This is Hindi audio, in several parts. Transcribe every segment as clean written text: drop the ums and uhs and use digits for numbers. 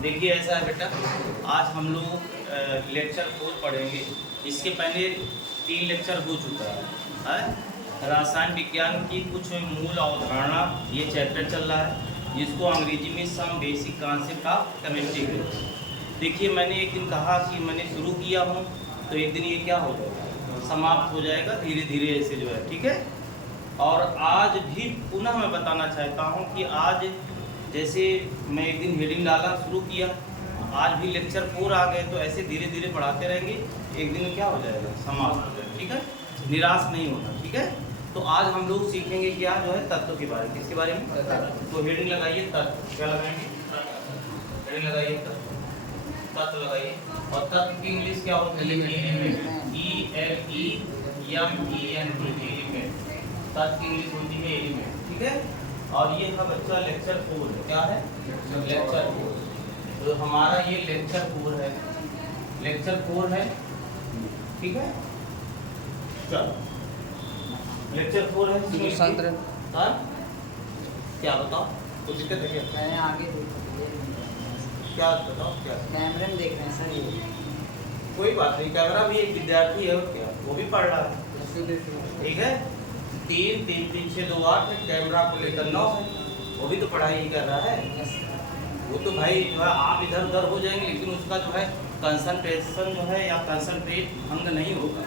देखिए ऐसा है बेटा, आज हम लोग लेक्चर 4 पढ़ेंगे। इसके पहले 3 लेक्चर हो चुका है। रसायन विज्ञान की कुछ मूल अवधारणा ये चैप्टर चल रहा है, जिसको अंग्रेजी में some basic concept of chemistry कहते हैं। देखिए मैंने एक दिन कहा कि मैंने शुरू किया हूँ तो एक दिन ये क्या हो जाएगा, समाप्त हो जाएगा धीरे धीरे ऐसे जो है, ठीक है। और आज भी पुनः मैं बताना चाहता हूँ कि आज जैसे मैं एक दिन हेडिंग डाला शुरू किया, आज भी लेक्चर 4 आ गए, तो ऐसे धीरे धीरे पढ़ाते रहेंगे, एक दिन क्या हो जाएगा, समाप्त हो जाएगा, ठीक है। निराश नहीं होना, ठीक है। तो आज हम लोग सीखेंगे क्या जो है तत्व के बारे में। किसके बारे में? तो हेडिंग लगाइए तत्व। क्या लगाएंगे? हेडिंग लगाइए तत्व, तत्व लगाइए। और तत्व की इंग्लिश क्या होती है? एलिमेंट। ELEMENT, element. तत्व की इंग्लिश होती है एलिमेंट, ठीक है। और ये था बच्चा लेक्चर 4। क्या है? लेक्चर 4। तो हमारा ये लेक्चर 4 है, लेक्चर 4 है, ठीक है। चलो लेक्चर 4 है। हाँ क्या बताओ, कुछ दिक्कत है क्या? मैं आगे क्या बताओ, क्या कैमरे में देख रहे हैं सर ये। कोई बात नहीं, कैमरा भी एक विद्यार्थी है और क्या, वो भी पढ़ रहा है, ठीक है। 3 3 3 6 2 8 कैमरा को लेकर 9 है, वो भी तो पढ़ाई ही कर रहा है। वो तो भाई जो है आप इधर उधर हो जाएंगे, लेकिन उसका जो है कंसंट्रेशन जो है या कंसंट्रेट भंग नहीं होगा।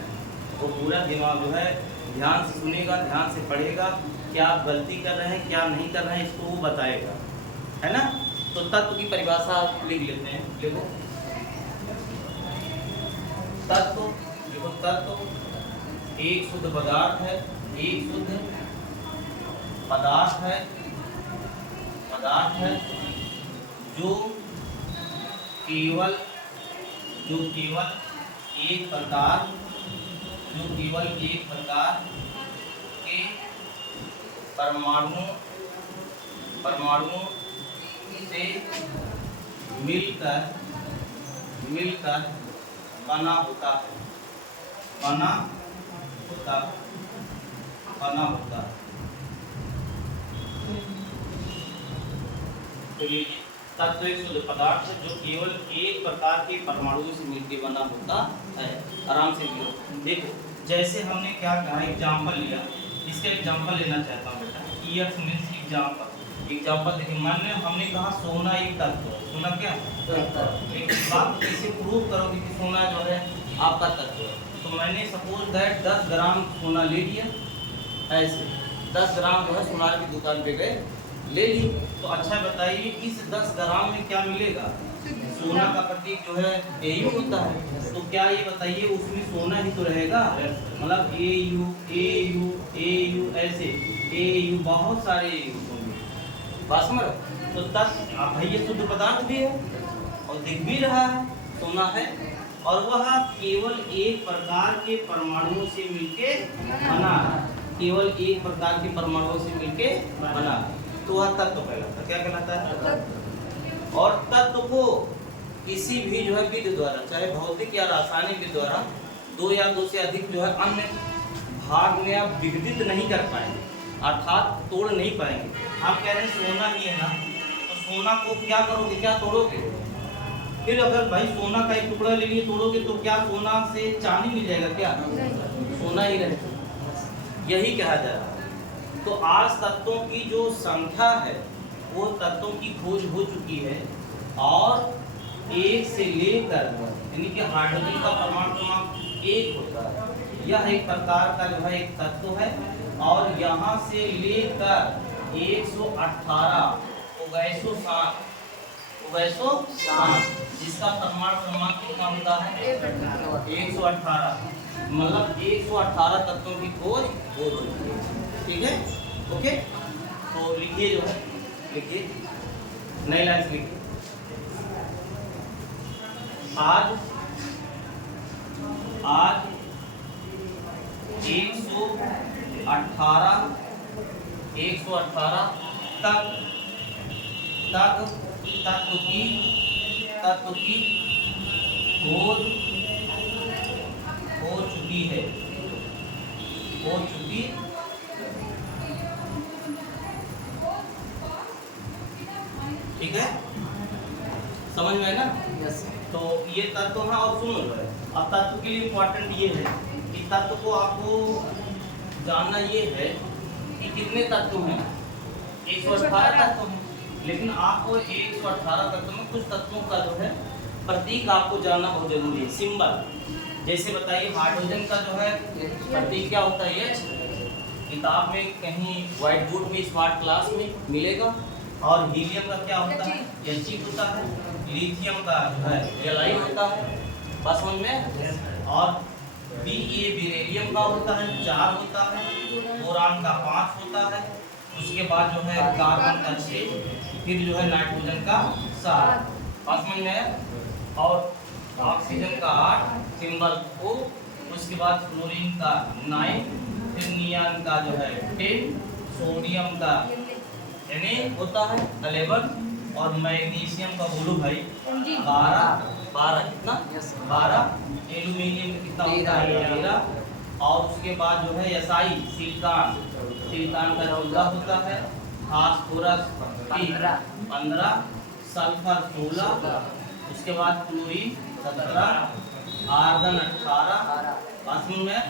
वो पूरा दिमाग जो है ध्यान से सुनेगा, ध्यान से पढ़ेगा, क्या आप गलती कर रहे हैं क्या नहीं कर रहे हैं इसको वो बताएगा, है ना। तो तत्व की परिभाषा लिख लेते हैं, देखो तत्व, देखो तत्व एक शुद्ध पदार्थ है, एक शुद्ध पदार्थ है, पदार्थ है जो केवल एक प्रकार, जो केवल एक प्रकार के परमाणुओं से मिलकर बना होता है, बना होता है। तो ये तत्व एक शुद्ध पदार्थ है जो केवल एक प्रकार के परमाणुओं से मिलकर बना होता है। आराम से लियो, देखो जैसे हमने क्या कहा, एग्जाम्पल लिया, इसका एग्जाम्पल लेना चाहता हूँ बेटा। EX means example. एग्जाम्पल देखिए, मान लो हमने कहा सोना एक तत्व है, सोना क्या एक बात, इसे प्रूव करोगे कि सोना जो है आपका तत्व है। तो मैंने सपोज दैट 10 ग्राम सोना ले लिया, ऐसे 10 ग्राम जो है सोनार की दुकान पे गए, ले ली। तो अच्छा बताइए इस 10 ग्राम में क्या मिलेगा? सोना का प्रतीक जो है AU होता है। तो क्या ये बताइए उसमें सोना ही तो रहेगा, मतलब AU ऐसे AU बहुत सारे AU होंगे, बात समझ। तो तत्व भाई ये शुद्ध पदार्थ भी है और दिख भी रहा है, सोना है, और वह केवल एक प्रकार के परमाणुओं से मिलके बना है, केवल एक प्रकार के परमाणुओं से मिलके बना है। तो वह तत्व कहलाता है। क्या कहलाता है? और तत्व को किसी भी जो है विधि द्वारा, चाहे भौतिक या रासायनिक विधि द्वारा, 2 या 2 से अधिक जो है अन्य भाग में आप विघटित नहीं कर पाएंगे, अर्थात तोड़ नहीं पाएंगे। आप कह रहे हैं सोना ही है ना, तो सोना को क्या करोगे, क्या तोड़ोगे? फिर अगर भाई सोना का एक टुकड़ा ले लिए तोड़ोगे तो क्या सोना से चांदी मिल जाएगा? क्या सोना ही रहेगा? यही कहा जा रहा है। तो आज तत्वों की जो संख्या है वो तत्वों की खोज हो चुकी है, और एक से लेकर यानी कि हाइड्रोजन का परमाणु क्रमांक 1 होता है, यह एक प्रकार का जो है एक तत्व है। और यहाँ से लेकर 118 जिसका परमाणु क्रमांक कितना होता है? 118, मतलब 118 तत्वों की खोज हो चुकी है, ठीक है। ओके, तो लिखिए जो है, लिखिए नई लाइन लिखिए। आज 118 तक तत्व की खोज हो चुकी है, ठीक है। समझ में है ना? यस तो ये तत्व है और सुन लो है। अब तत्व के लिए इम्पोर्टेंट ये है कि तत्व को आपको जानना ये है कि कितने तत्व हैं। 118 तत्व हैं, लेकिन आपको 118 तत्व में कुछ तत्वों का जो है प्रतीक आपको जानना बहुत जरूरी है, सिंबल। जैसे बताइए हाइड्रोजन का जो है प्रतीक क्या होता है? H। किताब में कहीं व्हाइट बोर्ड में स्मार्ट क्लास में मिलेगा। और हीलियम का क्या होता है? He होता है। लिथियम का जो है Li होता है। बस समझ में? और Be बेरिलियम का होता है 4 होता है। बोरान का 5 होता है। उसके बाद जो है कार्बन का 6, फिर जो है नाइट्रोजन का 7। बात समझ में है? और ऑक्सीजन का 8 सिंबल O। उसके बाद फ्लोरीन का 9, फिर नियॉन का जो है 10, सोडियम का Na होता है 11, और मैग्नीशियम का बोलो भाई 12 कितना? 12। एल्यूमिनियम का कितना होता है? 13। और उसके बाद जो है Si सिलिकॉन का 14 होता है। फास्फोरस 15, सल्फर 16, उसके बाद क्लोरीन 17, आर्गन 18, पासिंग में,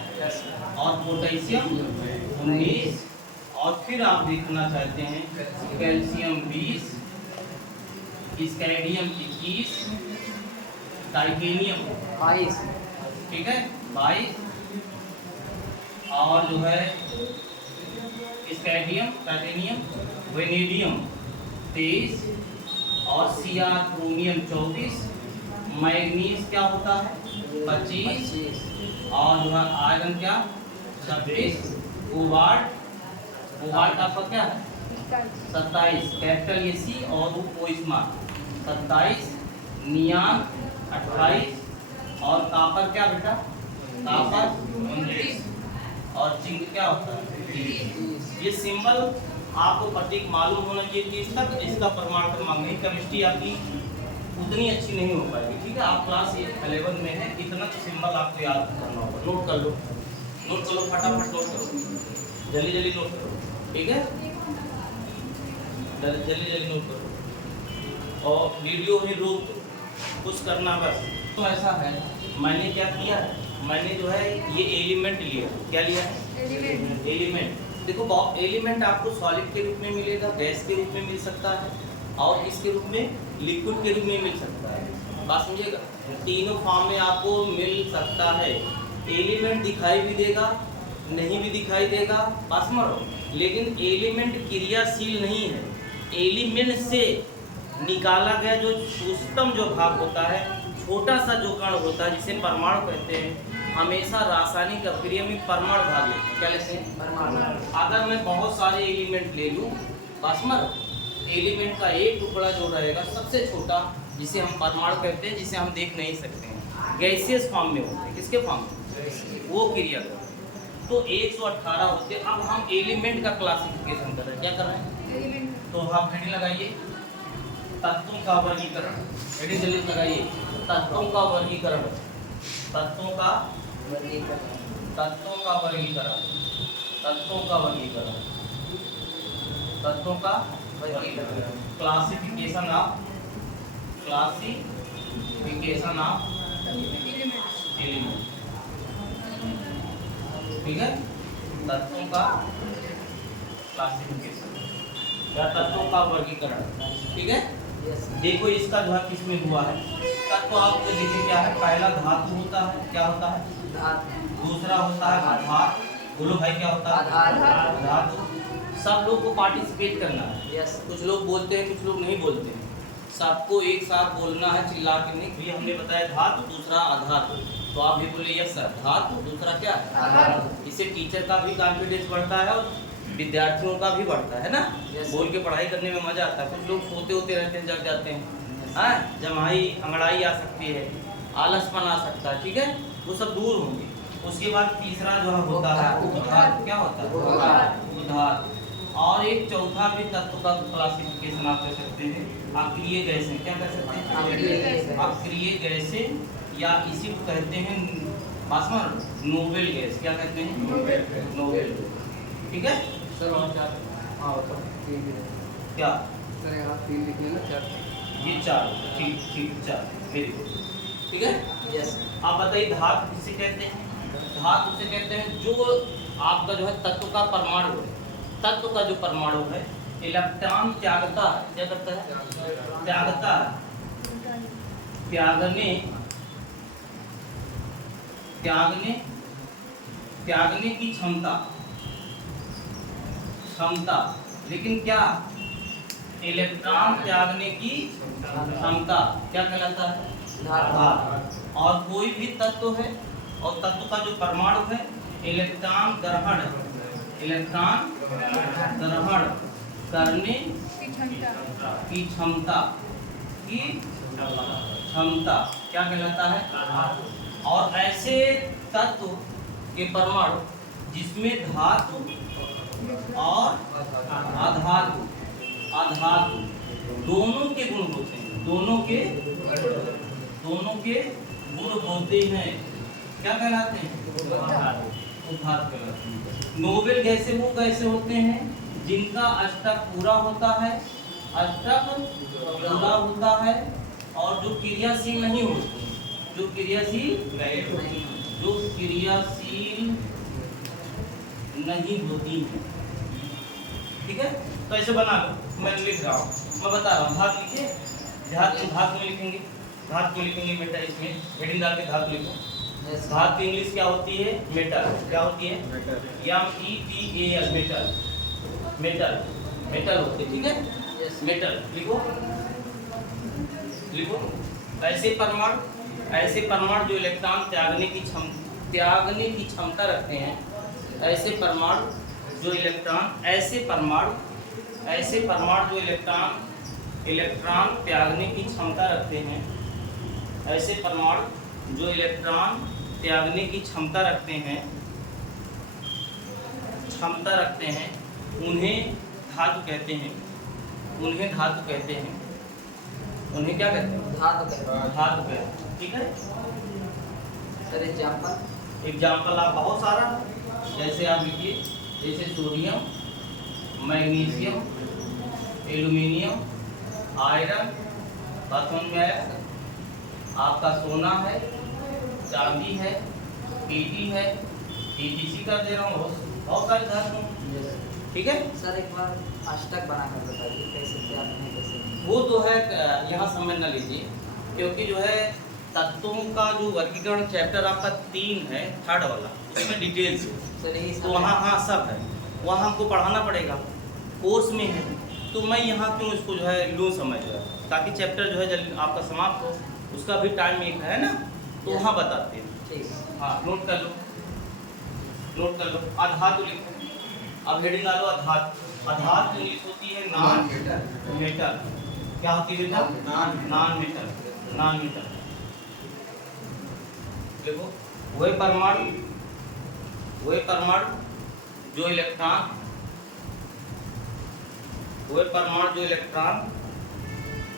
और पोटेशियम 19। और फिर आप देखना चाहते हैं कैल्शियम 20, स्कैंडियम 21, टाइटेनियम 22, ठीक है 22, और जो है स्कैंडियम टाइटेनियम वेनेडियम 23, और सीआर क्रोमियम 24, मैग्नीज क्या होता है 25, और जो है आयरन क्या 26, कोबाल्ट आपका क्या है 27, कैपिटल AC और वो स्मॉल 27, नियॉन 28, और कापर क्या बेटा कापर 19, और जिंक क्या होता है 30। ये सिंबल आपको प्रतीक मालूम होना चाहिए 30 तक। इसका प्रमाण क्रम मांगनी केमिस्ट्री आपकी उतनी अच्छी नहीं हो पाएगी, ठीक है। आप क्लास 11 में है, इतना तो सिंबल आपको याद करना होगा। नोट कर लो फटाफट नोट करो, जल्दी नोट करो, ठीक है जल्दी नोट करो। और वीडियो भी रोक दो, कुछ करना बस। तो ऐसा है, मैंने क्या किया है, मैंने जो है ये एलिमेंट लिया। क्या लिया है? एलिमेंट। देखो एलिमेंट आपको सॉलिड के रूप में मिलेगा, गैस के रूप में मिल सकता है, और इसके रूप में लिक्विड के रूप में मिल सकता है। बात समझिएगा, तीनों फॉर्म में आपको मिल सकता है। एलिमेंट दिखाई भी देगा, नहीं भी दिखाई देगा, बात समझो। लेकिन एलिमेंट क्रियाशील नहीं है। एलिमेंट से निकाला गया जो सूक्ष्म जो भाग होता है, छोटा सा जो कण होता है जिसे परमाणु कहते हैं, हमेशा रासायनिक प्रक्रिया में परमाणु भाग लेते हैं। क्या लेते हैं? परमाणु। अगर मैं बहुत सारे एलिमेंट ले लूँ, बासमर एलिमेंट का एक टुकड़ा जो रहेगा सबसे छोटा, जिसे हम परमाणु कहते हैं, जिसे हम देख नहीं सकते हैं, गैसियस फॉर्म में होते हैं। किसके फॉर्म में? वो क्रिया करते हैं। तो 118 होते हैं। अब हम एलिमेंट का क्लासिफिकेशन कर रहे हैं। क्या कर रहे हैं? तो आप हेडिंग लगाइए तत्वों का वर्गीकरण। हेडिंग जल्दी लगाइए तत्वों का वर्गीकरण। तत्वों का वर्गीकरण। तत्वों का वर्गीकरण। तत्वों का वर्गीकरण। तत्वों का वर्गीकरण। Classification of element. ठीक है, तत्वों का क्लासिफिकेशन या तत्वों का वर्गीकरण। ठीक है, देखो इसका जो है किसमें हुआ है। तत्व आपको देखिए क्या है, पहला धातु होता है। क्या होता है? दूसरा होता है आधार। बोलो भाई क्या होता है? धातु। सब लोग को पार्टिसिपेट करना है। कुछ लोग बोलते हैं, कुछ लोग नहीं बोलते हैं। सबको एक साथ बोलना है, चिल्ला के नहीं। ये हमने बताया धातु, दूसरा आधार। तो आप भी बोले यस सर, धातु, दूसरा क्या? आधार। इससे टीचर का भी कॉन्फिडेंस बढ़ता है और विद्यार्थियों का भी बढ़ता है ना। बोल के पढ़ाई करने में मजा आता है। कुछ लोग सोते होते रहते हैं, जग जाते हैं, हाँ, जमाई अंगड़ाई आ सकती है, आलसपन आ सकता है। ठीक है, वो सब दूर होंगे। उसके बाद तीसरा जो होता है उद्धार। क्या होता है? उद्धार। और एक चौथा भी तत्व का क्लासिफिकेशन आप कर सकते हैं, अक्रिय गैसें। क्या कर सकते हैं? अक्रिय गैसें, या इसी को कहते हैं बासमर नोबेल गैस। क्या कहते हैं? नोबेल। ठीक है सर। और क्या? हाँ क्या सर, यहाँ 3 लिखने ना 4। ये 4 ठीक ठीक 4 वेरी गुड ठीक है। यस आप बताइए धातु किसे कहते हैं? धातु उसे कहते हैं जो आपका जो है तत्व का परमाणु है, तत्व का जो परमाणु है इलेक्ट्रॉन त्यागता है, क्या करता है? त्यागता है, त्यागने त्यागने त्यागने की क्षमता, क्षमता लेकिन क्या इलेक्ट्रॉन त्यागने की क्षमता क्या कहलाता है? धातु। और कोई भी तत्व है और तत्व का जो परमाणु है इलेक्ट्रॉन ग्रहण करने की क्षमता क्या कहलाता है? और ऐसे तत्व के परमाणु जिसमें धातु और अधातु दोनों के गुण होते हैं, दोनों के गुण होते हैं, क्या कहलाते हैं? धातु कहलाते हैं। नोबेल गैसें वो गैसें होते हैं जिनका अष्टक पूरा होता है, अष्टक पूरा होता है और जो क्रियाशील नहीं होती, जो क्रियाशील नहीं होती है, ठीक है। तो ऐसे बना लो, मैं लिख रहा हूँ, मैं बता रहा हूँ। धातु लिखिए, धातु में लिखेंगे, धातु में लिखेंगे मेटल, इसमें हेडिंग डाल के धातु लिखो। धातु की इंग्लिश क्या होती है? मेटल। क्या होती है? METAL मेटल, मेटल मेटल होती है, ठीक है। मेटल लिखो, लिखो। ऐसे परमाणु जो इलेक्ट्रॉन त्यागने की क्षमता रखते हैं, ऐसे परमाणु जो इलेक्ट्रॉन जो इलेक्ट्रॉन त्यागने की क्षमता रखते हैं, ऐसे परमाणु जो इलेक्ट्रॉन त्यागने की क्षमता रखते हैं उन्हें धातु कहते हैं, उन्हें क्या कहते हैं? धातु कहते हैं, ठीक है। सर एग्जाम्पल आप बहुत सारा, जैसे आप लिखिए, जैसे sodium, magnesium, aluminium, iron, bathroom में आपका सोना है, चांदी है, पीटी है, TTC का दे रहा हूँ, बहुत सारे धातु, ठीक है। सर एक बार अष्टक बना कर बताइए कैसे क्या है, कैसे? वो तो है, यहाँ समझ ना लीजिए, क्योंकि जो है तत्वों का जो वर्गीकरण चैप्टर आपका 3 है, 3rd वाला, उसमें डिटेल्स है, तो वहाँ हाँ सब है, वहाँ हमको पढ़ाना पड़ेगा, कोर्स में है, तो मैं यहाँ क्यों इसको जो है लूँ समझ रहा, ताकि चैप्टर जो है जल्दी आपका समाप्त हो, उसका भी टाइम एक है ना, तो वहाँ बताते हैं। ठीक, हाँ नोट कर लो। अधातु लिखो, अब हेडिंग डालो अधातु। अधातु इंग्लिश होती है नॉन मेटल, क्या होती है बेटा? नॉन मेटल देखो। वही परमाणु जो इलेक्ट्रॉन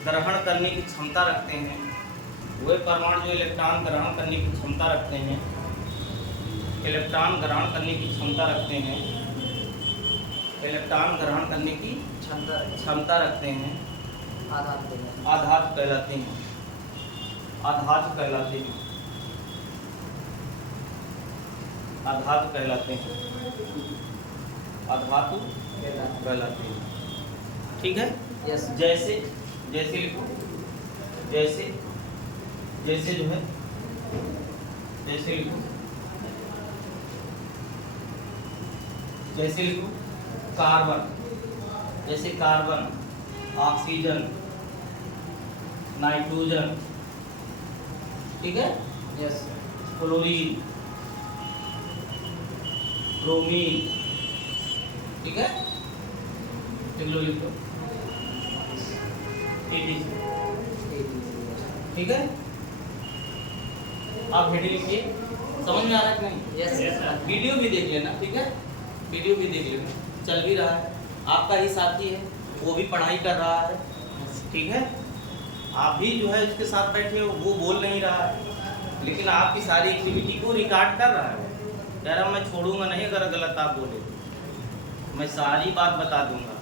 ग्रहण करने की क्षमता रखते हैं, इलेक्ट्रॉन ग्रहण करने की क्षमता रखते हैं, इलेक्ट्रॉन ग्रहण करने की क्षमता रखते हैं, आधातु कहलाते हैं, आधातु कहलाते हैं, ठीक है। यस जैसे लिखो, जैसे जो है, जैसे लिखो, कार्बन, जैसे कार्बन, ऑक्सीजन, नाइट्रोजन, ठीक है। यस क्लोरीन, ब्रोमीन, ठीक है। लिखो ठीक है। आप हेडिंग लिखिए, समझ में आ रहा है कि नहीं? यस वीडियो भी देख लेना, ठीक है, वीडियो भी देख लेना, चल भी रहा है, आपका ही साथी है, वो भी पढ़ाई कर रहा है, ठीक है। आप भी जो है इसके साथ बैठे हो, वो बोल नहीं रहा है, लेकिन आपकी सारी एक्टिविटी को रिकॉर्ड कर रहा है। कह रहा मैं छोड़ूंगा नहीं, अगर गलत आप बोले मैं सारी बात बता दूंगा।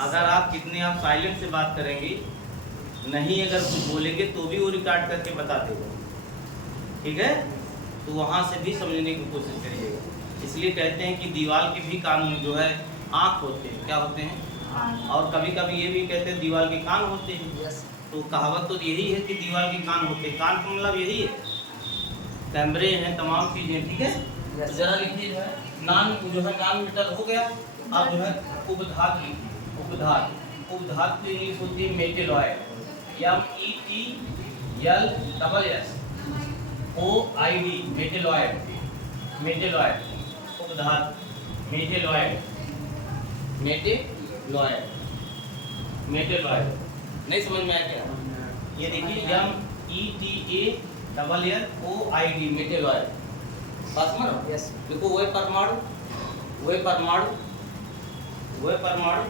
अगर आप साइलेंट से बात करेंगी नहीं अगर कुछ बोलेंगे तो भी वो रिकॉर्ड करके बता देगा, ठीक है। तो वहाँ से भी समझने की कोशिश करिएगा। इसलिए कहते हैं कि दीवार के भी कान जो है आँख होते हैं, क्या होते हैं, और कभी कभी ये भी कहते हैं दीवार के कान होते हैं। यस तो कहावत तो यही है कि दीवार के कान होते हैं। कान का मतलब यही है, कैमरे हैं, तमाम चीज़ें, ठीक है। तो जरा लिखिए जो है नान, जो है नॉन मेटल हो गया। अब जो है उपधातु लिखिए। उपधातु, उपधातु की इंग्लिश होती है मेटेलॉइड, METLSSOID, मेटेलॉइड, मेटेलॉइड, उपधातु, मेटेलॉइड, मेटेलॉइड, मेटेलॉइड। नहीं समझ में आया क्या? ये देखिए METALLOID, मेटेलॉइड। बस मारो। यस देखो वह परमाणु, वह परमाणु, वह परमाणु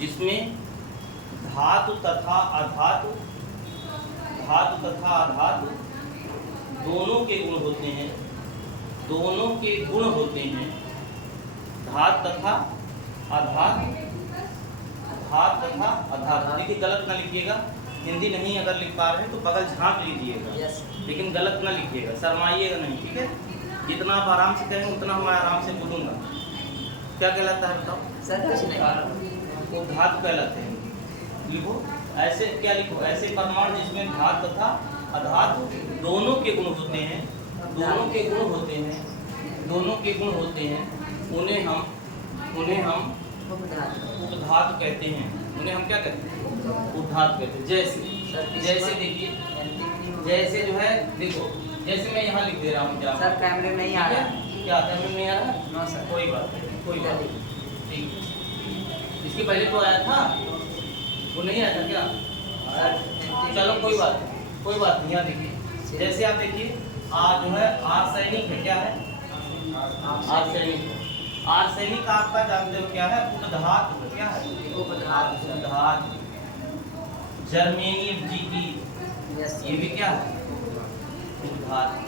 जिसमें धातु तथा अधातु, धातु तथा अधातु दोनों के गुण होते हैं, दोनों के गुण होते हैं। धातु तथा अधातु, धातु तथा अधातु। देखिए गलत ना लिखिएगा, हिंदी नहीं अगर लिख पा रहे हैं तो बगल झाँक लीजिएगा, यस लेकिन गलत ना लिखिएगा, शर्माइएगा नहीं, ठीक है। जितना आप आराम से कहेंगे उतना मैं आराम से बोलूँगा। क्या कहलाता है बताओ? सर कुछ नहीं। वो धातु कहलाते हैं। लिखो ऐसे, क्या लिखो, ऐसे परमाणु जिसमें धातु तथा अधातु दोनों के गुण होते हैं, दोनों के गुण होते हैं, दोनों के गुण होते हैं, उन्हें हम उपधातु कहते हैं। उन्हें हम क्या कहते हैं? उपधातु कहते हैं। जैसे देखिए, जैसे जो है देखो, जैसे मैं यहाँ लिख दे रहा हूँ, क्या सर कैमरे में नहीं आ रहा। क्या कैमरे में नहीं आ रहा? नो सर कोई बात नहीं, कोई बात नहीं, ठीक। इसके पहले तो आया था, वो नहीं आया था क्या? चलो कोई बात नहीं, कोई बात नहीं। यहाँ देखिए, जैसे आप देखिए जो है आर्सेनिक है, क्या है? आर्सेनिक। आर्सेनिक आपका जानते हो क्या है? उपधातु है, क्या है? उपधातु। उपधातु। जर्मेनियम GE, यस ये भी क्या है? उपधातु।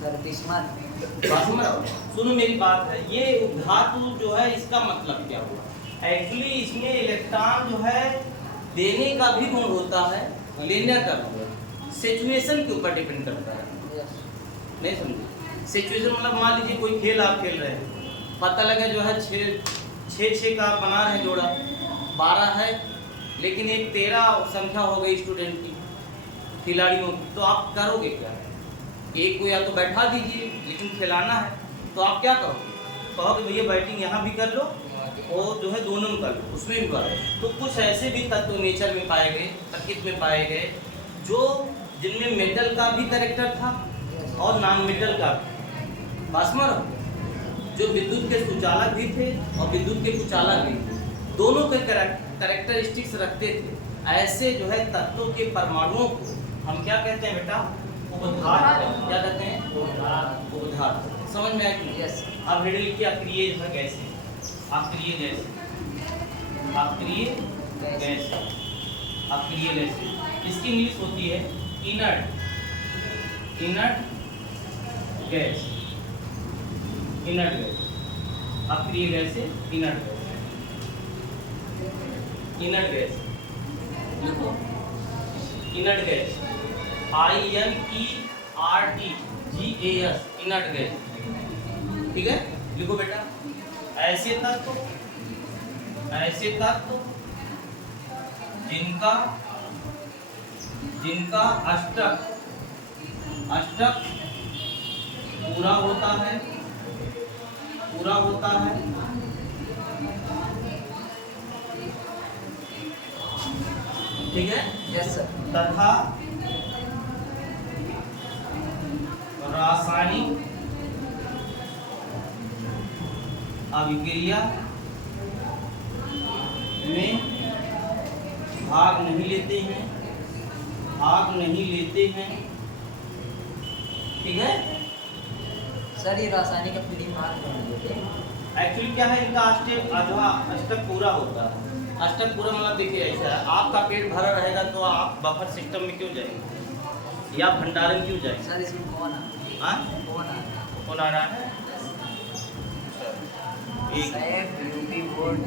Sir bismuth. बात समझ रहे हो? सुनो मेरी बात है, ये उपधातु जो है इसका मतलब क्या हुआ? एक्चुअली इसमें इलेक्ट्रॉन जो है देने का भी गुण होता है, लेने का भी, सिचुएशन के ऊपर डिपेंड करता है। यस नहीं समझे? सिचुएशन मतलब मान लीजिए कोई खेल आप खेल रहे हैं, पता लगे जो है 6 का आप बना रहे हैं जोड़ा, 12 है, लेकिन एक 13 संख्या हो गई स्टूडेंट की, खिलाड़ियों की, तो आप करोगे क्या? एक को या तो बैठा दीजिए, लेकिन खिलाना है, तो आप क्या करोगे? कहोगे भैया बैटिंग यहाँ भी कर लो और जो है दोनों में कर लो, उसमें भी करो। तो कुछ ऐसे भी तत्व नेचर में पाए गए, प्रकृति में पाए गए, जो जिनमें मेटल का भी कैरेक्टर था और नॉन मेटल का भी। बासमर, जो विद्युत के सुचालक भी थे और विद्युत के कुचालक भी थे, दोनों के कैरेक्टरिस्टिक्स रखते थे। ऐसे जो है तत्वों के परमाणुओं को हम क्या कहते हैं बेटा? उपधातु। क्या कहते हैं? उपधातु। समझ में आया कि नहीं? यस अब हेड लिखिए अक्रिय जो है गैस, अक्रिय गैस, अक्रिय गैस, अक्रिय गैस। इसकी इंग्लिश होती है inert, inert gas, inert gas. अक्रिय गैस है इनर्ट गैस, इनर्ट गैस। लिखो inert gas, INERT inert gas, ठीक है। लिखो बेटा, ऐसे तत्व जिनका अष्टक पूरा होता है, ठीक है, यस सर तथा रासायनिक अभिक्रिया में भाग नहीं लेते हैं, ठीक है। सर ये रासायनिक अपनी बात नहीं लेते। एक्चुअली क्या है, इनका अष्टक पूरा होता है। अष्टक पूरा मतलब देखिए ऐसा है, आपका पेट भरा रहेगा तो आप बफर सिस्टम में क्यों जाएंगे या भंडारण क्यों जाएंगे? सर इसमें कौन आ कौन आ रहा है? एक यूपी बोर्ड